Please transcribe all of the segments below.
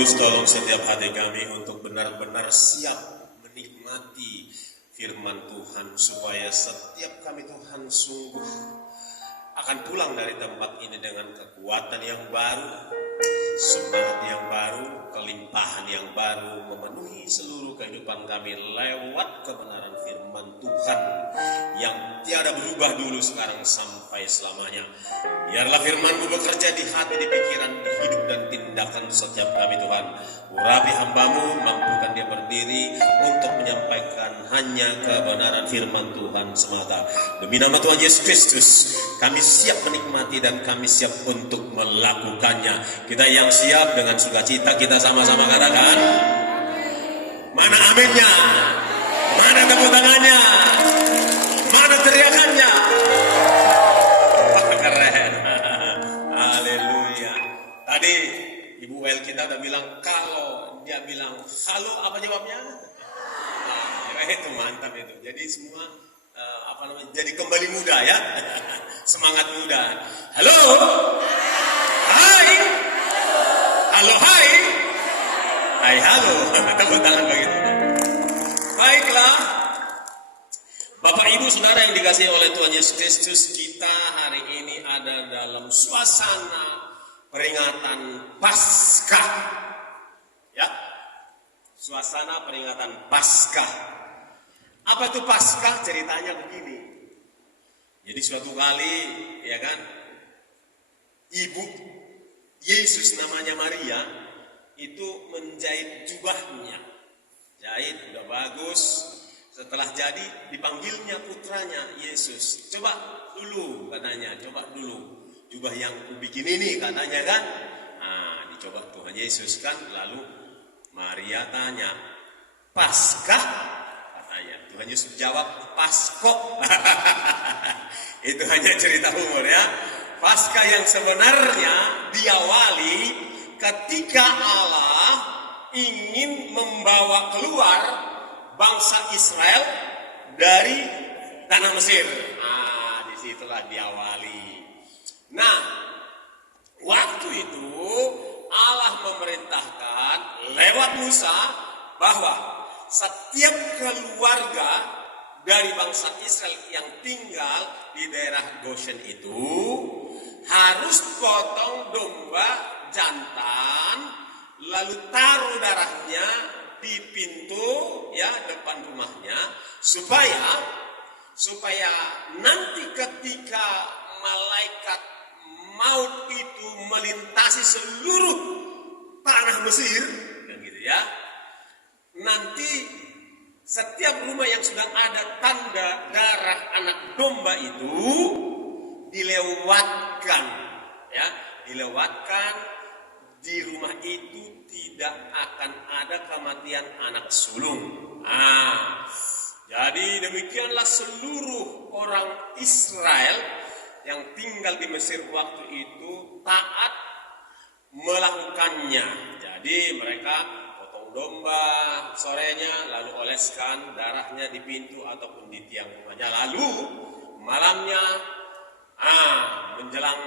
Kudus, tolong setiap hati kami untuk benar-benar siap menikmati firman Tuhan, supaya setiap kami Tuhan sungguh akan pulang dari tempat ini dengan kekuatan yang baru, semangat yang baru, kelimpahan yang baru memenuhi seluruh kehidupan kami lewat kebenaran firman Tuhan yang tiada berubah dulu, sekarang sampai selamanya. Biarlah firman-Mu bekerja di hati, di pikiran, di hidup dan tindakan setiap kami Tuhan. Urapi hamba-Mu, mampukan dia berdiri untuk menyampaikan hanya kebenaran firman Tuhan semata. Demi nama Tuhan Yesus Kristus, kami siap menikmati dan kami siap untuk melakukannya. Kita yang siap dengan sukacita, kita sama-sama katakan, mana aminnya? Mana tepuk tangannya? Mana teriakannya? Keren. Haleluya. Tadi Ibu Wel kita udah bilang, kalau dia bilang halo, apa jawabnya? Nah, itu mantap itu. Jadi semua jadi kembali muda ya. Semangat muda. Halo. Hai. Halo, hai. Hai, halo. Tepuk tangan begitu. Baiklah. Bapak Ibu Saudara yang dikasihi oleh Tuhan Yesus Kristus, kita hari ini ada dalam suasana peringatan Paskah. Ya. Suasana peringatan Paskah. Apa itu Paskah? Ceritanya begini. Jadi suatu kali, ya kan, ibu Yesus namanya Maria itu menjahit jubahnya. Jahit udah bagus. Setelah jadi dipanggilnya putranya Yesus. Coba dulu katanya, coba dulu jubah yang kubikin ini katanya kan. Nah, dicoba Tuhan Yesus kan. Lalu Maria tanya, Paskah? Katanya. Tuhan Yesus jawab, Paskok. Itu hanya cerita humor ya. Paskah yang sebenarnya diawali ketika Allah ingin membawa keluar bangsa Israel dari tanah Mesir. Nah, disitulah diawali. Nah, waktu itu Allah memerintahkan lewat Musa bahwa setiap keluarga dari bangsa Israel yang tinggal di daerah Goshen itu harus potong domba jantan, lalu taruh darahnya di pintu ya depan rumahnya, supaya nanti ketika malaikat maut itu melintasi seluruh tanah Mesir, kan gitu ya. Nanti setiap rumah yang sudah ada tanda darah anak domba itu dilewatkan, ya, dilewatkan. Di rumah itu tidak akan ada kematian anak sulung. Jadi demikianlah seluruh orang Israel yang tinggal di Mesir waktu itu taat melakukannya. Jadi mereka potong domba sorenya, lalu oleskan darahnya di pintu ataupun di tiang rumahnya. Lalu malamnya, menjelang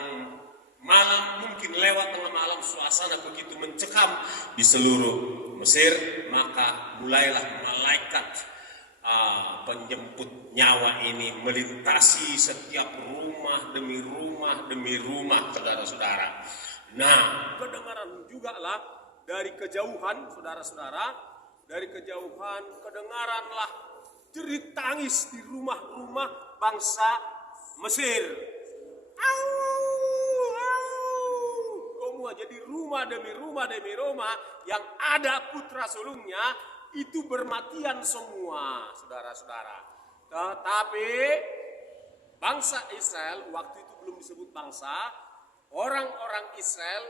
malam, mungkin lewat tengah malam, suasana begitu mencekam di seluruh Mesir, maka mulailah malaikat penjemput nyawa ini melintasi setiap rumah demi rumah demi rumah, saudara-saudara. Nah, kedengaran juga lah dari kejauhan, saudara-saudara, dari kejauhan kedengaranlah jerit tangis di rumah-rumah bangsa Mesir. Jadi rumah demi rumah demi rumah yang ada putra sulungnya itu bermatian semua, saudara-saudara. Tetapi bangsa Israel waktu itu belum disebut bangsa. Orang-orang Israel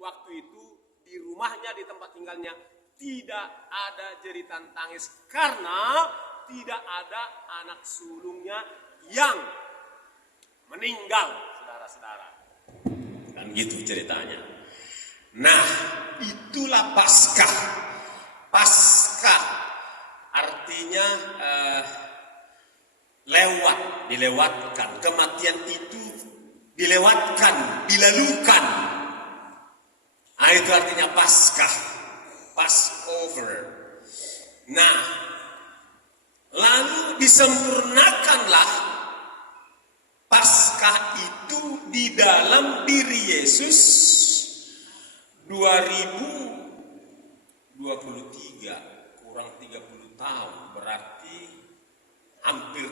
waktu itu di rumahnya, di tempat tinggalnya tidak ada jeritan tangis karena tidak ada anak sulungnya yang meninggal, saudara-saudara. Dan gitu ceritanya. Nah, itulah Paskah. Paskah artinya dilewatkan. Kematian itu dilewatkan, dilalukan. Itu artinya Paskah. Passover. Nah, lalu disempurnakanlah Paskah itu di dalam diri Yesus 2023 kurang 30 tahun, berarti hampir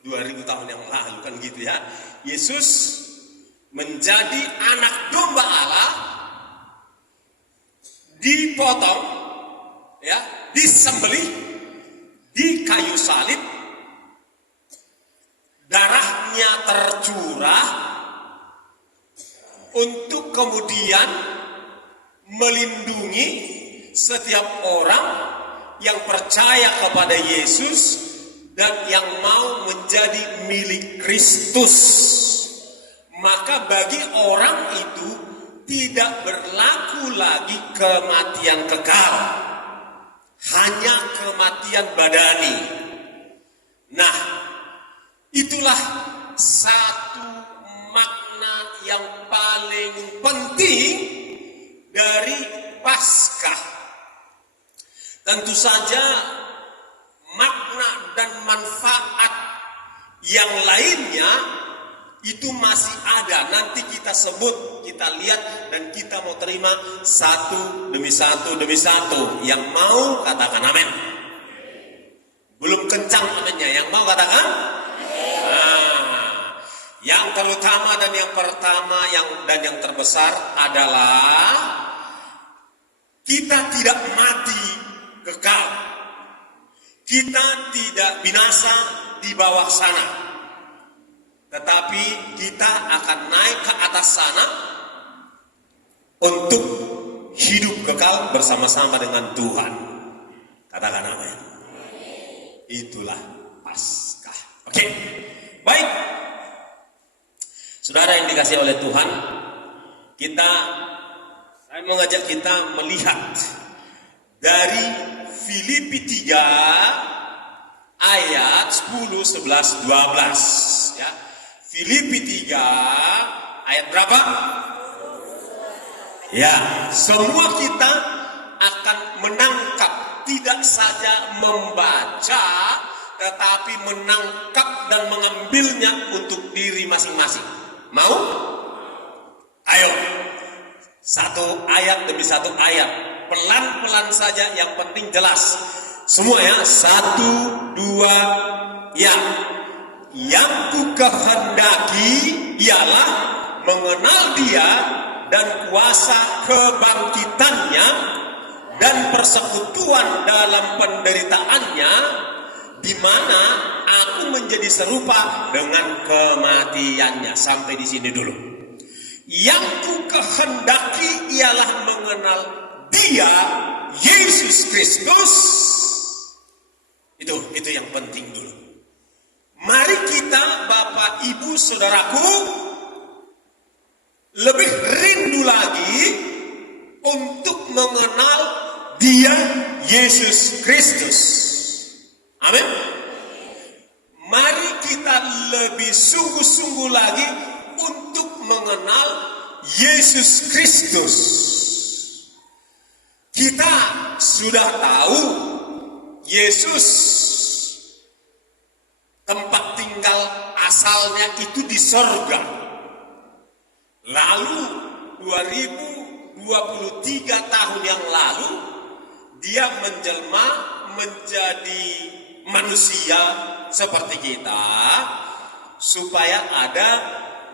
2000 tahun yang lalu kan gitu ya. Yesus menjadi anak domba Allah, dipotong ya, disembelih di kayu salib, darahnya tercurah untuk kemudian melindungi setiap orang yang percaya kepada Yesus dan yang mau menjadi milik Kristus. Maka bagi orang itu tidak berlaku lagi kematian kekal, hanya kematian badani. Nah, itulah satu makna yang paling penting dari Paskah. Tentu saja makna dan manfaat yang lainnya itu masih ada. Nanti kita sebut, kita lihat, dan kita mau terima satu demi satu demi satu. Yang mau katakan amin. Belum kencang aminnya, yang mau katakan. Nah, yang terutama dan yang pertama dan yang terbesar adalah kita tidak mati kekal. Kita tidak binasa di bawah sana, tetapi kita akan naik ke atas sana untuk hidup kekal bersama-sama dengan Tuhan. Katakan amin. Itulah Paskah. Oke, baik. Saudara yang dikasihi oleh Tuhan, saya mengajak kita melihat dari Filipi 3 ayat 10, 11, 12 ya. Filipi 3 ayat berapa? Ya, semua kita akan menangkap, tidak saja membaca, tetapi menangkap dan mengambilnya untuk diri masing-masing. Mau? Ayo, satu ayat demi satu ayat. Pelan-pelan saja, yang penting jelas. Semua ya, 1, 2, ya. Yang ku kehendaki ialah mengenal Dia dan kuasa kebangkitannya dan persekutuan dalam penderitaannya, di mana aku menjadi serupa dengan kematiannya. Sampai di sini dulu. Yang ku kehendaki ialah mengenal Dia, Yesus Kristus. Itu yang penting dulu. Mari kita, Bapak, Ibu, Saudaraku, lebih rindu lagi untuk mengenal Dia, Yesus Kristus. Amin. Mari kita lebih sungguh-sungguh lagi untuk mengenal Yesus Kristus. Kita sudah tahu Yesus tempat tinggal asalnya itu di sorga. Lalu 2023 tahun yang lalu Dia menjelma menjadi manusia seperti kita, supaya ada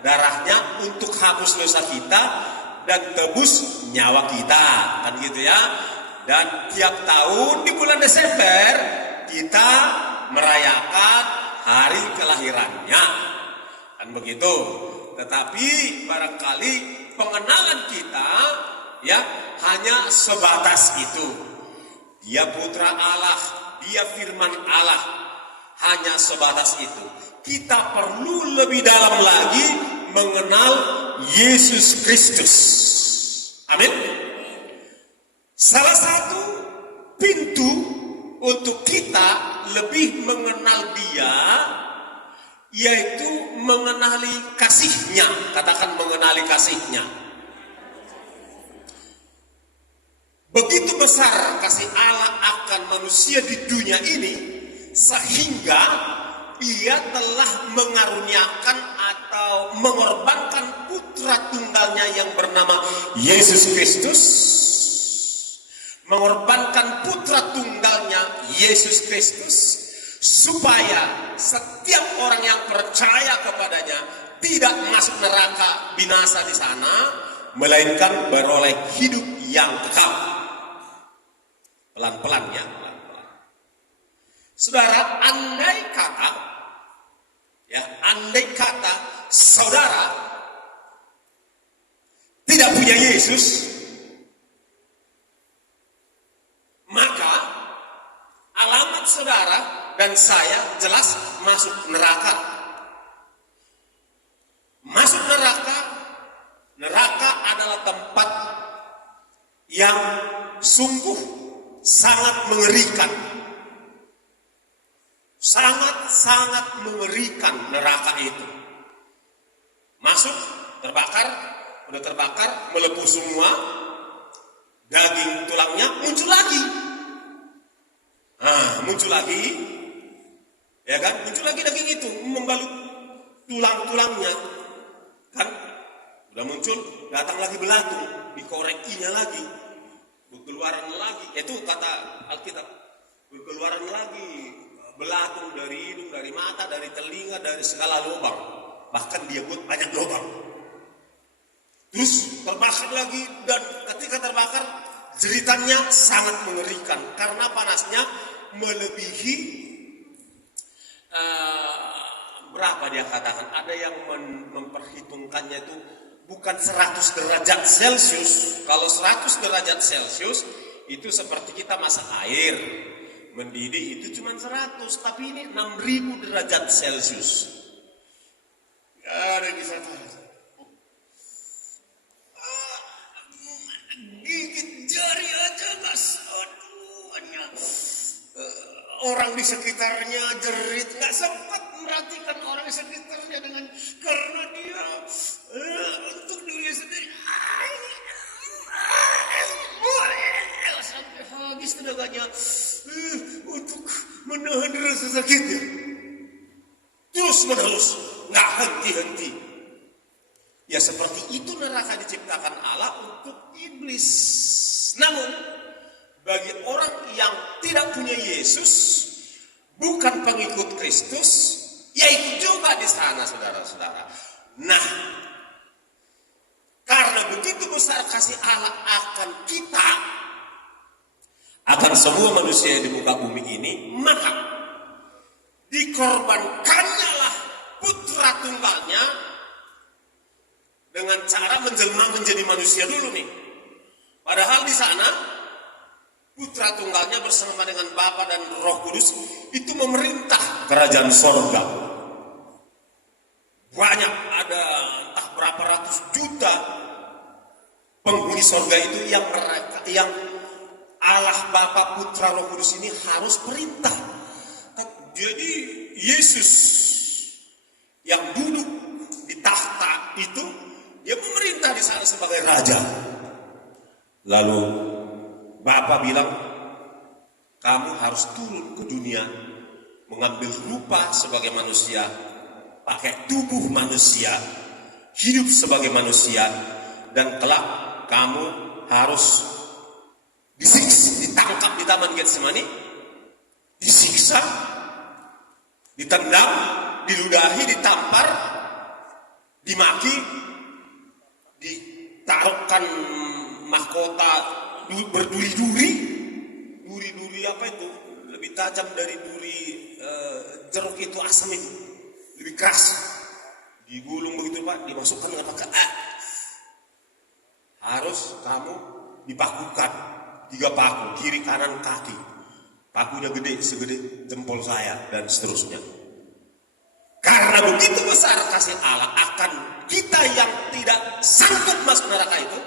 darahnya untuk hapus dosa kita dan tebus nyawa kita, kan gitu ya. Dan tiap tahun di bulan Desember kita merayakan hari kelahirannya, kan begitu. Tetapi barangkali pengenalan kita ya hanya sebatas itu. Dia putra Allah, Dia firman Allah, hanya sebatas itu. Kita perlu lebih dalam lagi mengenal Yesus Kristus. Amin. Salah satu pintu untuk kita lebih mengenal Dia, yaitu mengenali kasih-Nya. Katakan mengenali kasih-Nya. Begitu besar kasih Allah akan manusia di dunia ini, sehingga ia telah mengaruniakan atau mengorbankan putra tunggalnya yang bernama Yesus Kristus. Mengorbankan putra tunggalnya Yesus Kristus, supaya setiap orang yang percaya kepadanya tidak masuk neraka binasa di sana, melainkan beroleh hidup yang kekal. Pelan-pelan ya, pelan-pelan. Saudara, andai kata saudara tidak punya Yesus, maka alamat saudara dan saya jelas masuk neraka. Masuk neraka, neraka adalah tempat yang sungguh sangat mengerikan. Sangat-sangat mengerikan neraka itu. Masuk, terbakar, udah terbakar, melepuh semua, daging tulangnya muncul lagi. Muncul lagi, ya kan? Muncul lagi daging itu, membalut tulang-tulangnya, kan? Udah muncul, datang lagi belatung, dikorekinya lagi, berkeluaran lagi. Itu kata Alkitab, berkeluaran lagi, belatung dari hidung, dari mata, dari telinga, dari segala lubang. Bahkan dia buat banyak lubang. Terus terbakar lagi, dan ketika terbakar, jeritannya sangat mengerikan karena panasnya melebihi berapa dia katakan, ada yang memperhitungkannya itu bukan 100 derajat Celcius. Kalau 100 derajat Celcius itu seperti kita masak air mendidih, itu cuma 100, tapi ini 6.000 derajat Celcius. Ada di sana. Gigit jari aja gas, orang di sekitarnya jerit, nggak sempat merhatikan orang di sekitarnya karena dia untuk diri sendiri sampai habis tenaganya untuk menahan rasa sakitnya. Terus menerus, nggak henti-henti. Ya seperti itu neraka diciptakan Allah untuk iblis. Namun bagi orang yang tidak punya Yesus, bukan pengikut Kristus, yaitu juga di sana, saudara-saudara. Nah, karena begitu besar kasih Allah akan kita, akan semua manusia yang di muka bumi ini, maka dikorbankannya lah putra tunggalnya dengan cara menjelma menjadi manusia dulu nih. Padahal di sana putra tunggalnya bersama dengan Bapa dan Roh Kudus itu memerintah kerajaan sorga. Banyak, ada entah berapa ratus juta penghuni sorga itu yang Allah Bapa, Putra, Roh Kudus ini harus perintah. Jadi Yesus yang duduk di tahta itu, dia memerintah di sana sebagai raja. Lalu Bapa bilang, kamu harus turun ke dunia, mengambil rupa sebagai manusia, pakai tubuh manusia, hidup sebagai manusia, dan kelak kamu harus disiksa, ditangkap di Taman Getsemani, disiksa, ditendang, diludahi, ditampar, dimaki, ditaruhkan mahkota berduri-duri. Duri-duri apa itu? Lebih tajam dari duri jeruk itu, asam itu, lebih keras. Digulung begitu Pak, dimasukkan dengan pakai harus kamu dipakukan 3 paku, kiri kanan kaki. Pakunya gede, segede jempol saya, dan seterusnya. Karena begitu besar kasih Allah akan kita yang tidak sanggup masuk neraka itu,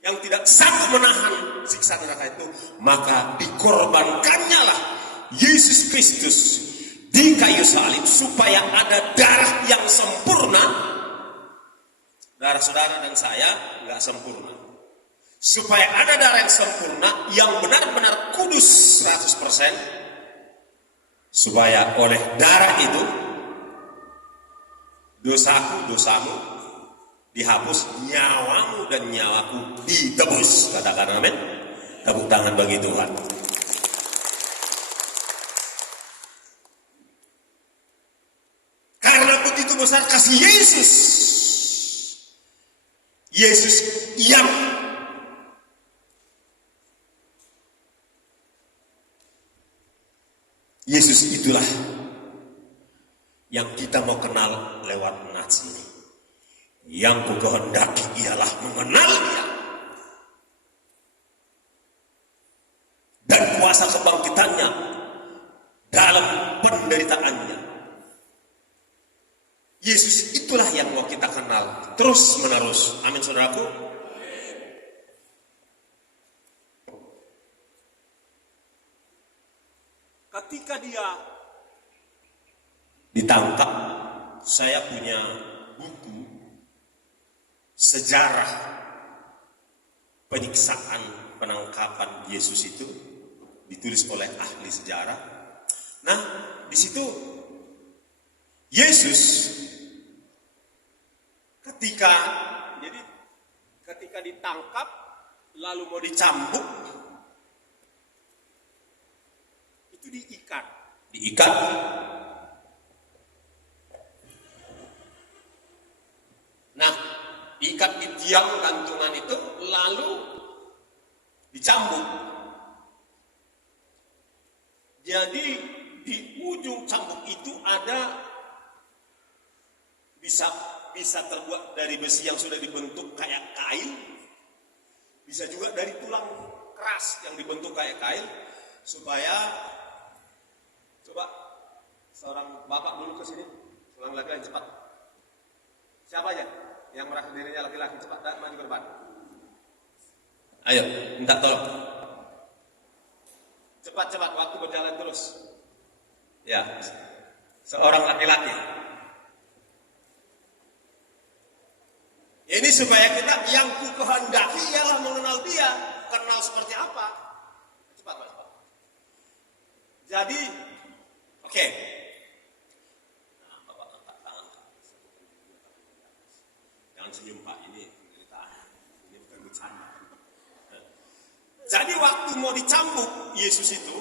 yang tidak sanggup menahan siksa neraka itu, maka dikorbankannya lah Yesus Kristus di kayu salib supaya ada darah yang sempurna. Darah saudara dan saya nggak sempurna. supaya ada darah yang sempurna, yang benar-benar kudus 100%, supaya oleh darah itu dosaku, dosamu dihapus, nyawamu dan nyawaku ditebus. Katakan amin. Tepuk tangan bagi Tuhan. Karena begitu besar kasih Yesus. Yesus yang Yesus itulah yang kita mau kenal lewat nats ini. Yang ku kehendaki ialah mengenal Dia dan kuasa kebangkitannya dalam penderitaannya. Yesus itulah yang mau kita kenal terus menerus. Amin, saudaraku. Ketika Dia ditangkap, saya punya buku sejarah penyiksaan penangkapan Yesus itu, ditulis oleh ahli sejarah. Nah, di situ Yesus ketika ditangkap lalu mau dicambuk, itu diikat. Nah, diikat di tiang gantungan itu lalu dicambuk. Jadi di ujung cambuk itu ada bisa terbuat dari besi yang sudah dibentuk kayak kail, bisa juga dari tulang keras yang dibentuk kayak kail, supaya coba seorang bapak dulu ke sini, seorang laki-laki cepat. Siapa aja yang merasa dirinya laki-laki, cepat dan maju ke depan. Ayo, minta tolong. Cepat-cepat, waktu berjalan terus. Ya, seorang laki-laki. Ini supaya kita yang ku kehendaki ialah mengenal Dia. Kenal seperti apa? Cepat. Jadi, oke. Nah, Bapak angkat tangan. Jangan senyum Pak, ini penderitaan. Ini bukan bercanda. Jadi waktu mau dicambuk Yesus itu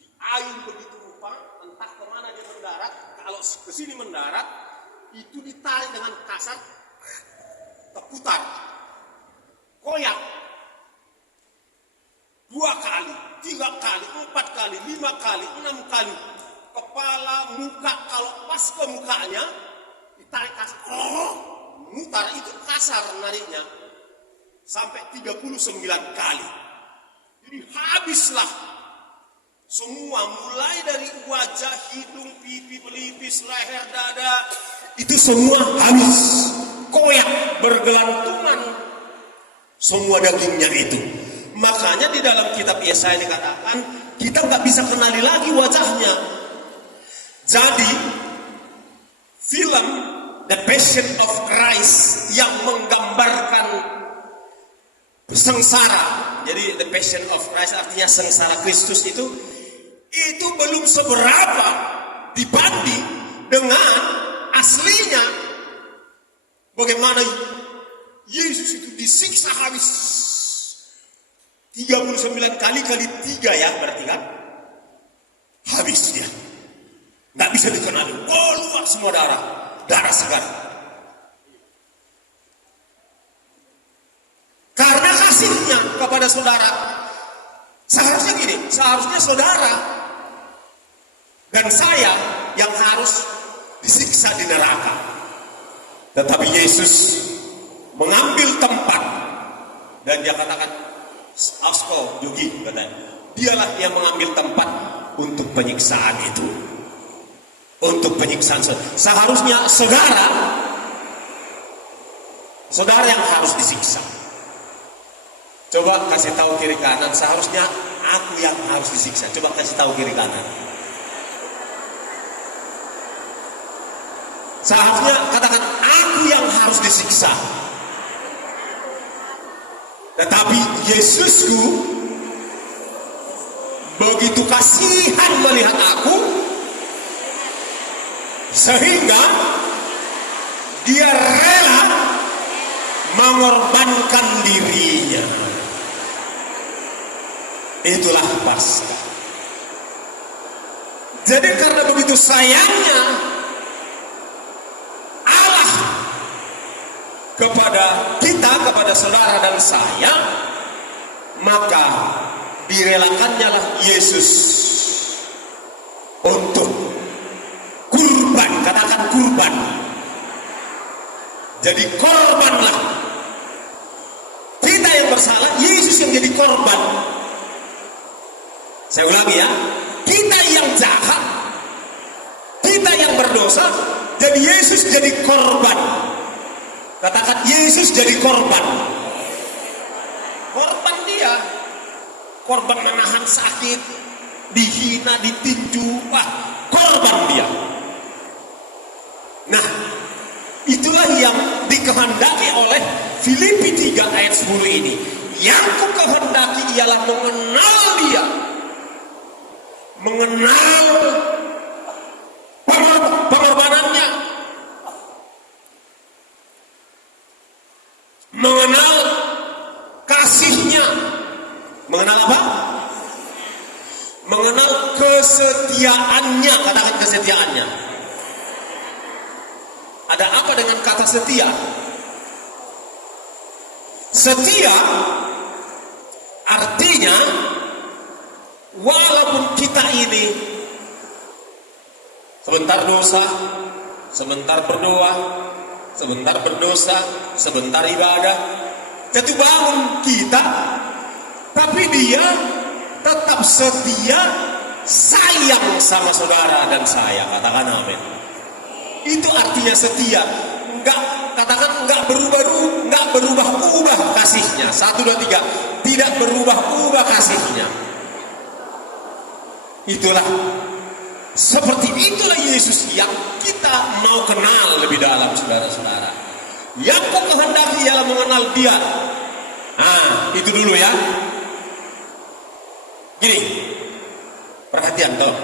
diayun begitu rupa, entah kemana dia mendarat. Kalau ke sini mendarat, itu ditarik dengan kasar, terputar, koyak, 2 kali, 3 kali, 4 kali, 5 kali, 6 kali, kepala, muka, kalau pas ke mukanya, ditarik kasar, mutar, itu kasar nariknya, sampai 39 kali. Jadi habislah semua, mulai dari wajah, hidung, pipi, pelipis, leher, dada, itu semua habis, koyak, bergelantungan semua dagingnya itu. Makanya di dalam kitab Yesaya dikatakan kita nggak bisa kenali lagi wajahnya. Jadi film The Passion of Christ yang menggambarkan sengsara, jadi The Passion of Christ artinya sengsara Kristus itu belum seberapa dibanding dengan aslinya. Bagaimana Yesus itu disiksa habis 39 kali 3 ya, berarti kan habis dia, nggak bisa dikenali, keluar semua darah segar. Karena kasihnya kepada saudara. Seharusnya gini, seharusnya saudara dan saya yang harus disiksa di neraka. Tetapi Yesus mengambil tempat dan dia katakan, Asko, Yogi, katanya, dialah yang mengambil tempat untuk penyiksaan itu. Untuk penyiksaan. Seharusnya saudara yang harus disiksa. Coba kasih tahu kiri kanan, seharusnya aku yang harus disiksa. Coba kasih tahu kiri kanan. Seharusnya katakan, aku yang harus disiksa. Tetapi Yesusku begitu kasihan melihat aku, sehingga dia rela mengorbankan dirinya. Itulah Paskah. Jadi karena begitu sayangnya Allah kepada kita, kepada saudara dan saya, maka direlakannya lah Yesus untuk kurban. Katakan kurban. Jadi korbanlah. Kita yang bersalah, Yesus yang jadi korban. Saya ulangi ya, kita yang jahat, kita yang berdosa, jadi Yesus jadi korban. Katakan Yesus jadi korban. Korban dia, korban menahan sakit, dihina, ditinju, korban dia. Nah, itulah yang dikehendaki oleh Filipi 3 ayat 10 ini. Yang ku kehendaki ialah mengenal dia, mengenal pengorbanannya, mengenal kasihnya. Mengenal apa? Mengenal kesetiaannya. Katakan kesetiaannya. Ada apa dengan kata setia? Setia artinya walaupun kita ini sebentar dosa, sebentar berdoa, sebentar berdosa, sebentar ibadah, jatuh bangun kita, tapi dia tetap setia, sayang sama saudara dan saya. Katakan amin. Itu artinya setia. Katakan enggak berubah-ubah kasihnya. 1, 2, 3. Tidak berubah-ubah kasihnya. Itulah, seperti itulah Yesus yang kita mau kenal lebih dalam, saudara-saudara. Yang ku kehendaki ialah mengenal dia. Itu dulu ya. Gini, perhatian toh.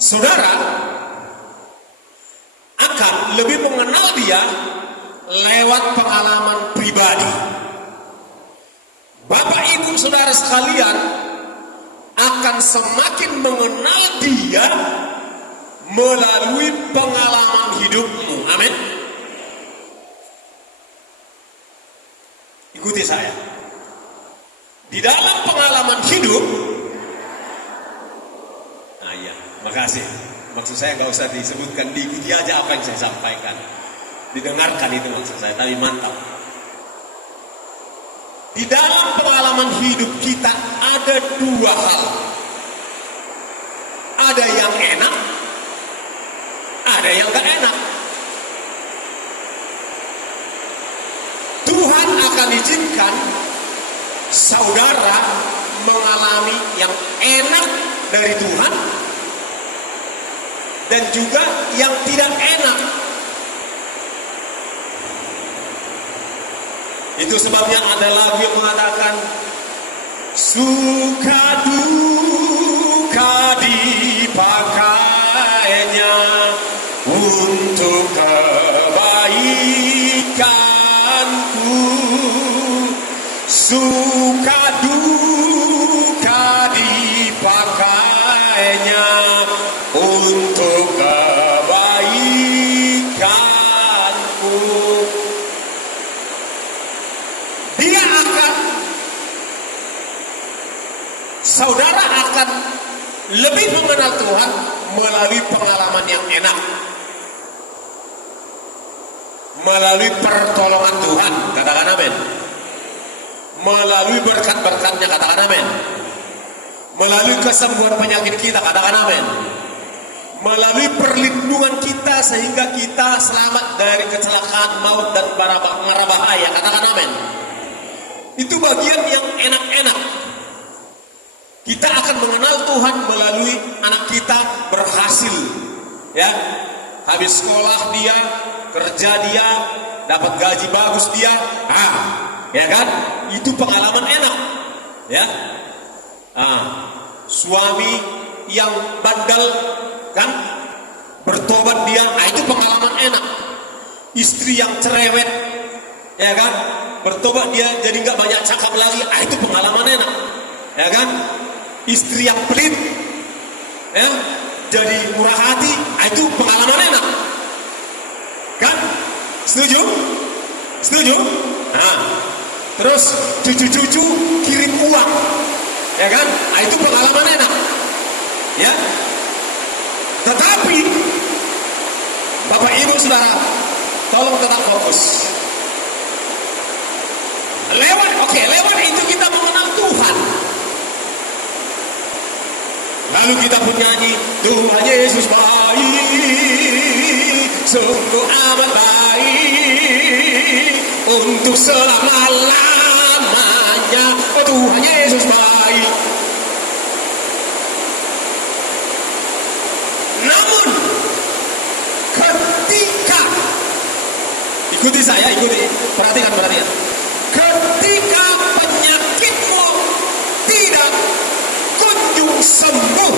Saudara akan lebih mengenal dia lewat pengalaman pribadi. Bapak ibu saudara sekalian akan semakin mengenal dia melalui pengalaman hidupmu. Amin. Ikuti saya. Di dalam pengalaman hidup, iya, makasih. Maksud saya nggak usah disebutkan, diikuti aja apa yang saya sampaikan. Didengarkan itu maksud saya, tapi mantap. Di dalam pengalaman hidup kita ada 2 hal. Ada yang enak, ada yang gak enak. Tuhan akan izinkan saudara mengalami yang enak dari Tuhan, dan juga yang tidak enak. Itu sebabnya ada lagu yang mengatakan suka duka dipakainya untuk kebaikanku. Suka duka dipakainya untuk kebaikanku. Dia akan, saudara akan lebih mengenal Tuhan melalui pengalaman yang enak, melalui pertolongan Tuhan. Katakan amin. Melalui berkat-berkatnya. Katakan amin. Melalui kesembuhan penyakit kita. Katakan amin. Melalui perlindungan kita sehingga kita selamat dari kecelakaan, maut dan mara bahaya. Katakan amin. Itu bagian yang enak-enak. Kita akan mengenal Tuhan melalui anak kita berhasil, ya, habis sekolah dia, kerja dia, dapat gaji bagus dia, ya kan? Itu pengalaman enak, ya. Suami yang bandel, kan? Bertobat dia, itu pengalaman enak. Istri yang cerewet, ya kan? Bertobat dia jadi nggak banyak cakap lagi, itu pengalaman enak, ya kan? Istri yang pelit, ya, jadi murah hati, itu pengalaman enak, kan? Setuju? Setuju? Terus cucu-cucu kirim uang, ya kan? Itu pengalaman enak, ya. Tetapi Bapak Ibu Saudara, tolong tetap fokus. Lewat itu kita mengenal Tuhan. Lalu kita pun nyanyi, Tuhan Yesus baik, sungguh amat baik, untuk selama-lamanya. Oh, Tuhan Yesus baik. Namun ketika, ikuti saya, perhatikan. Ketika penyakitmu tidak kunjung sembuh,